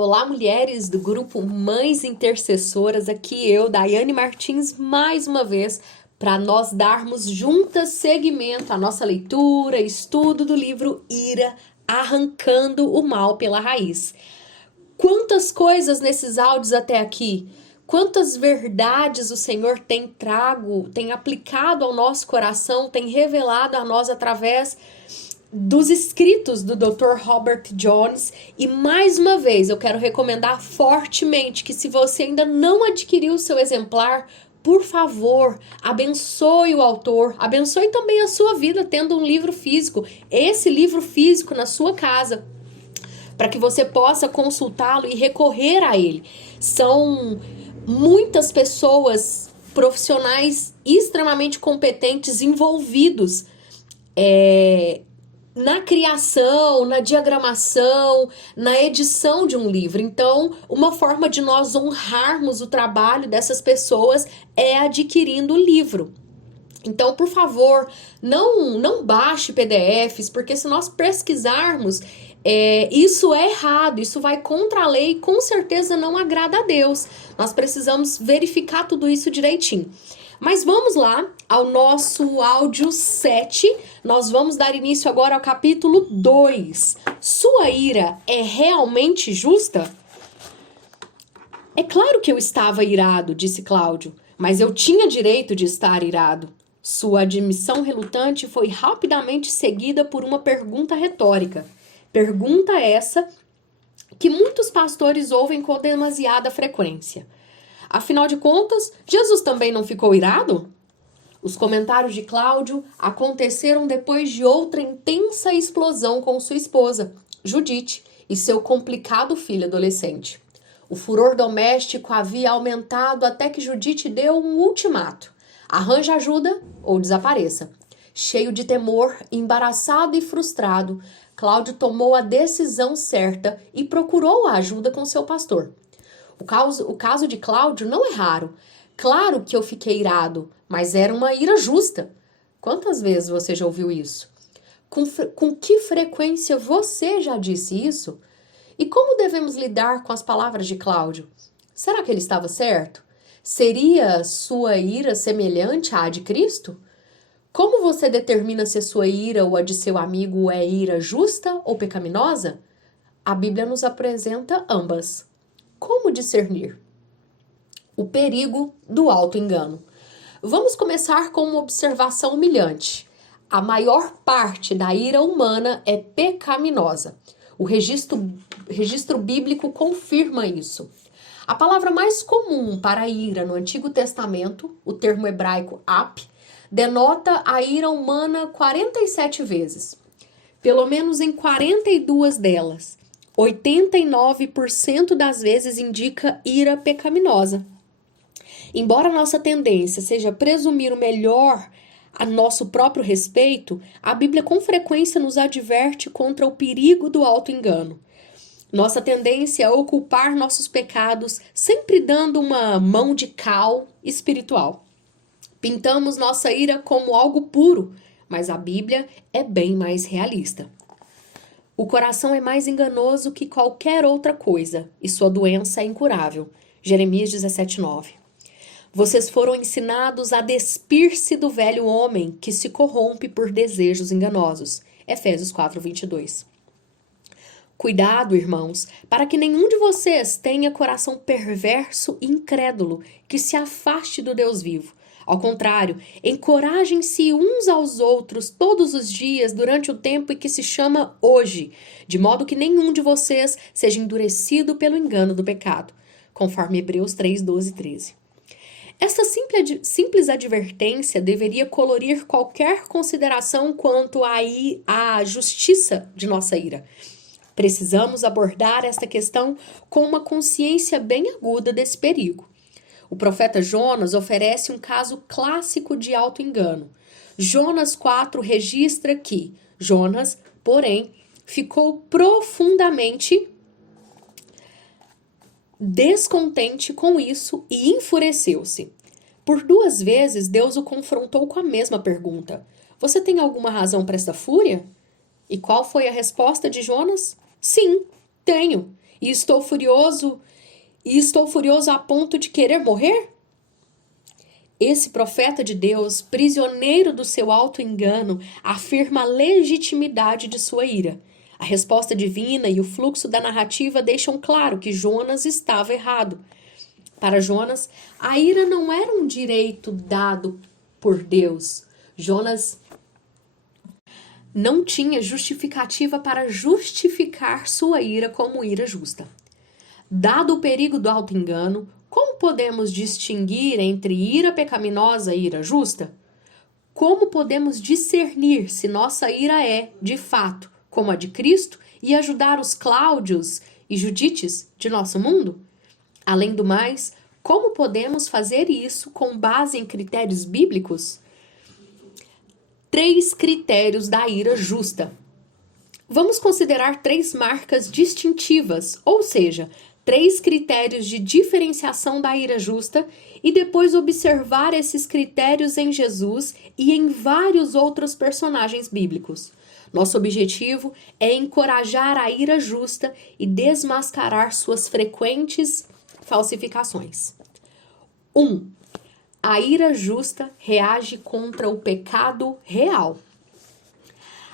Olá, mulheres do grupo Mães Intercessoras, aqui eu, Daiane Martins, mais uma vez, para nós darmos juntas seguimento à nossa leitura, estudo do livro Ira, Arrancando o Mal pela Raiz. Quantas coisas nesses áudios até aqui, quantas verdades o Senhor tem trago, tem aplicado ao nosso coração, tem revelado a nós através dos escritos do Dr. Robert Jones. E mais uma vez eu quero recomendar fortemente que, se você ainda não adquiriu o seu exemplar, por favor, abençoe o autor, abençoe também a sua vida tendo um livro físico, esse livro físico na sua casa, para que você possa consultá-lo e recorrer a ele. São muitas pessoas, profissionais extremamente competentes, envolvidos na criação, na diagramação, na edição de um livro. Então, uma forma de nós honrarmos o trabalho dessas pessoas é adquirindo o livro. Então, por favor, não baixe PDFs, porque se nós pesquisarmos, isso é errado, isso vai contra a lei e com certeza não agrada a Deus. Nós precisamos verificar tudo isso direitinho. Mas vamos lá ao nosso áudio 7. Nós vamos dar início agora ao capítulo 2. Sua ira é realmente justa? É claro que eu estava irado, disse Cláudio, mas eu tinha direito de estar irado. Sua admissão relutante foi rapidamente seguida por uma pergunta retórica. Pergunta essa que muitos pastores ouvem com demasiada frequência. Afinal de contas, Jesus também não ficou irado? Os comentários de Cláudio aconteceram depois de outra intensa explosão com sua esposa, Judite, e seu complicado filho adolescente. O furor doméstico havia aumentado até que Judite deu um ultimato: arranje ajuda ou desapareça. Cheio de temor, embaraçado e frustrado, Cláudio tomou a decisão certa e procurou a ajuda com seu pastor. O caso de Cláudio não é raro. Claro que eu fiquei irado, mas era uma ira justa. Quantas vezes você já ouviu isso? Com que frequência você já disse isso? E como devemos lidar com as palavras de Cláudio? Será que ele estava certo? Seria sua ira semelhante à de Cristo? Como você determina se a sua ira ou a de seu amigo é ira justa ou pecaminosa? A Bíblia nos apresenta ambas. Como discernir? O perigo do auto-engano. Vamos começar com uma observação humilhante. A maior parte da ira humana é pecaminosa. O registro bíblico confirma isso. A palavra mais comum para a ira no Antigo Testamento, o termo hebraico ap, denota a ira humana 47 vezes. Pelo menos em 42 delas, 89% das vezes indica ira pecaminosa. Embora nossa tendência seja presumir o melhor a nosso próprio respeito, a Bíblia com frequência nos adverte contra o perigo do auto-engano. Nossa tendência é oculpar nossos pecados, sempre dando uma mão de cal espiritual. Pintamos nossa ira como algo puro, mas a Bíblia é bem mais realista. O coração é mais enganoso que qualquer outra coisa, e sua doença é incurável. Jeremias 17:9. Vocês foram ensinados a despir-se do velho homem que se corrompe por desejos enganosos. Efésios 4:22. Cuidado, irmãos, para que nenhum de vocês tenha coração perverso e incrédulo que se afaste do Deus vivo. Ao contrário, encorajem-se uns aos outros todos os dias durante o tempo em que se chama hoje, de modo que nenhum de vocês seja endurecido pelo engano do pecado, conforme Hebreus 3, 12 e 13. Esta simples advertência deveria colorir qualquer consideração quanto à justiça de nossa ira. Precisamos abordar esta questão com uma consciência bem aguda desse perigo. O profeta Jonas oferece um caso clássico de auto-engano. Jonas 4 registra que Jonas, porém, ficou profundamente descontente com isso e enfureceu-se. Por 2 vezes, Deus o confrontou com a mesma pergunta: você tem alguma razão para esta fúria? E qual foi a resposta de Jonas? Sim, tenho. E estou furioso a ponto de querer morrer? Esse profeta de Deus, prisioneiro do seu auto-engano, afirma a legitimidade de sua ira. A resposta divina e o fluxo da narrativa deixam claro que Jonas estava errado. Para Jonas, a ira não era um direito dado por Deus. Jonas não tinha justificativa para justificar sua ira como ira justa. Dado o perigo do auto-engano, como podemos distinguir entre ira pecaminosa e ira justa? Como podemos discernir se nossa ira é, de fato, como a de Cristo e ajudar os Cláudios e Judites de nosso mundo? Além do mais, como podemos fazer isso com base em critérios bíblicos? 3 critérios da ira justa. Vamos considerar 3 marcas distintivas, ou seja, 3 critérios de diferenciação da ira justa e depois observar esses critérios em Jesus e em vários outros personagens bíblicos. Nosso objetivo é encorajar a ira justa e desmascarar suas frequentes falsificações. 1. A ira justa reage contra o pecado real.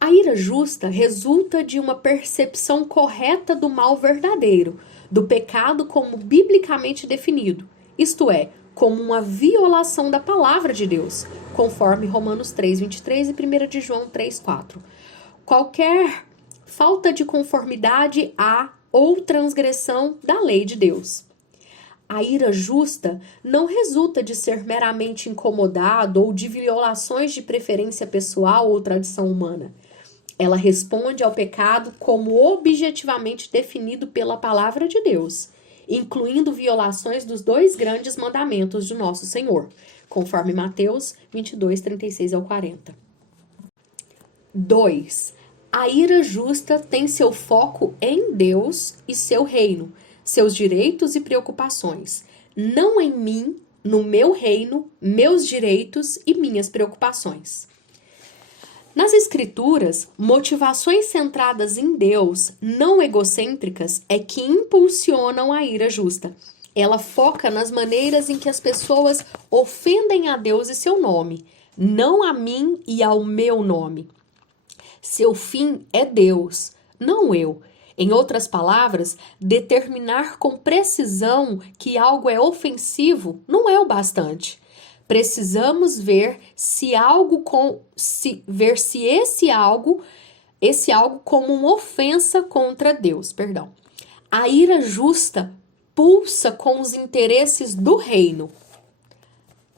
A ira justa resulta de uma percepção correta do mal verdadeiro, do pecado como biblicamente definido, isto é, como uma violação da palavra de Deus, conforme Romanos 3:23 e 1 de João 3:4. Qualquer falta de conformidade a ou transgressão da lei de Deus. A ira justa não resulta de ser meramente incomodado ou de violações de preferência pessoal ou tradição humana. Ela responde ao pecado como objetivamente definido pela palavra de Deus, incluindo violações dos 2 grandes mandamentos de nosso Senhor, conforme Mateus 22:36-40. 2. A ira justa tem seu foco em Deus e seu reino, seus direitos e preocupações, não em mim, no meu reino, meus direitos e minhas preocupações. Nas Escrituras, motivações centradas em Deus, não egocêntricas, é que impulsionam a ira justa. Ela foca nas maneiras em que as pessoas ofendem a Deus e seu nome, não a mim e ao meu nome. Seu fim é Deus, não eu. Em outras palavras, determinar com precisão que algo é ofensivo não é o bastante. Precisamos ver se esse algo como uma ofensa contra Deus, A ira justa pulsa com os interesses do reino.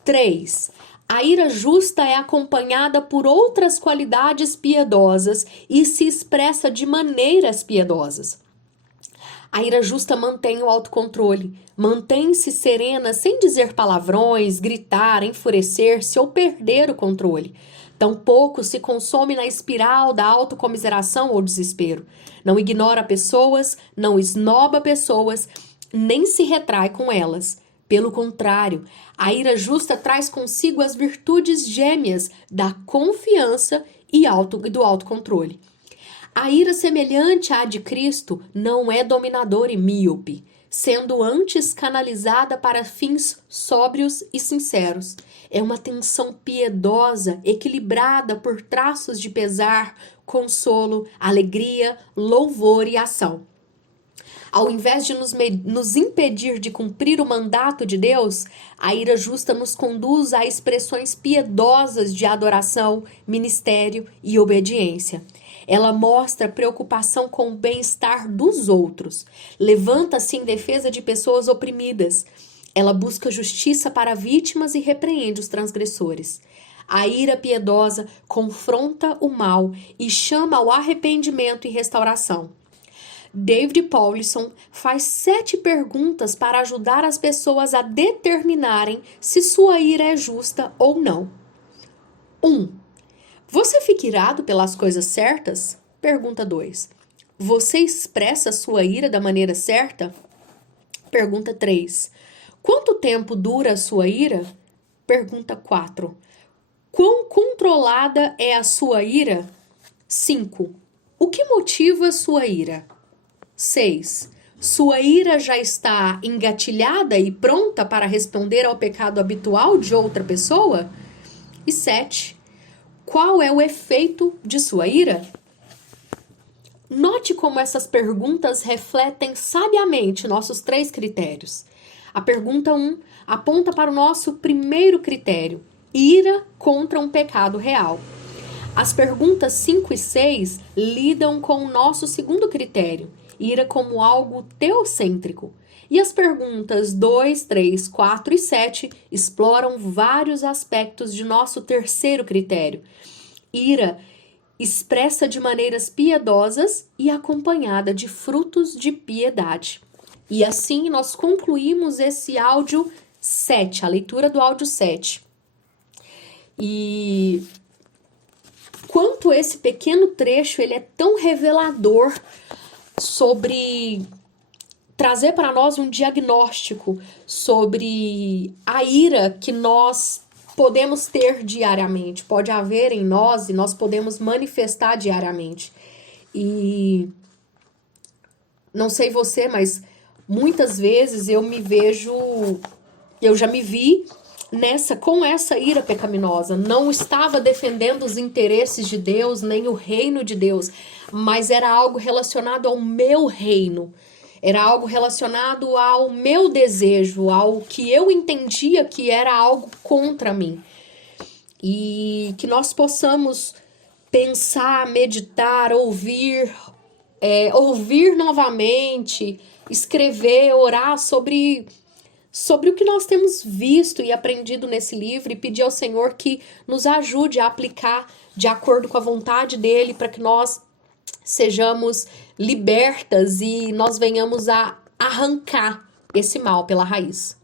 3. A ira justa é acompanhada por outras qualidades piedosas e se expressa de maneiras piedosas. A ira justa mantém o autocontrole, mantém-se serena sem dizer palavrões, gritar, enfurecer-se ou perder o controle. Tampouco se consome na espiral da autocomiseração ou desespero. Não ignora pessoas, não esnoba pessoas, nem se retrai com elas. Pelo contrário, a ira justa traz consigo as virtudes gêmeas da confiança e do autocontrole. A ira semelhante à de Cristo não é dominadora e míope, sendo antes canalizada para fins sóbrios e sinceros. É uma tensão piedosa, equilibrada por traços de pesar, consolo, alegria, louvor e ação. Ao invés de nos impedir de cumprir o mandato de Deus, a ira justa nos conduz a expressões piedosas de adoração, ministério e obediência. Ela mostra preocupação com o bem-estar dos outros, levanta-se em defesa de pessoas oprimidas. Ela busca justiça para vítimas e repreende os transgressores. A ira piedosa confronta o mal e chama ao arrependimento e restauração. David Powlison faz 7 perguntas para ajudar as pessoas a determinarem se sua ira é justa ou não. 1. Você fica irado pelas coisas certas? Pergunta 2. Você expressa sua ira da maneira certa? Pergunta 3. Quanto tempo dura a sua ira? Pergunta 4. Quão controlada é a sua ira? 5. O que motiva a sua ira? 6. Sua ira já está engatilhada e pronta para responder ao pecado habitual de outra pessoa? E 7. Qual é o efeito de sua ira? Note como essas perguntas refletem sabiamente nossos 3 critérios. A pergunta 1 aponta para o nosso primeiro critério: ira contra um pecado real. As perguntas 5 e 6 lidam com o nosso segundo critério: ira como algo teocêntrico. E as perguntas 2, 3, 4 e 7 exploram vários aspectos de nosso terceiro critério: ira expressa de maneiras piedosas e acompanhada de frutos de piedade. E assim nós concluímos esse áudio 7, a leitura do áudio 7. E quanto esse pequeno trecho ele é tão revelador sobre trazer para nós um diagnóstico sobre a ira que nós podemos ter diariamente, pode haver em nós e nós podemos manifestar diariamente. E não sei você, mas muitas vezes eu já me vi com essa ira pecaminosa. Não estava defendendo os interesses de Deus, nem o reino de Deus, mas era algo relacionado ao meu reino. Era algo relacionado ao meu desejo, ao que eu entendia que era algo contra mim. E que nós possamos pensar, meditar, ouvir novamente, escrever, orar sobre o que nós temos visto e aprendido nesse livro e pedir ao Senhor que nos ajude a aplicar de acordo com a vontade dele, para que nós sejamos libertas e nós venhamos a arrancar esse mal pela raiz.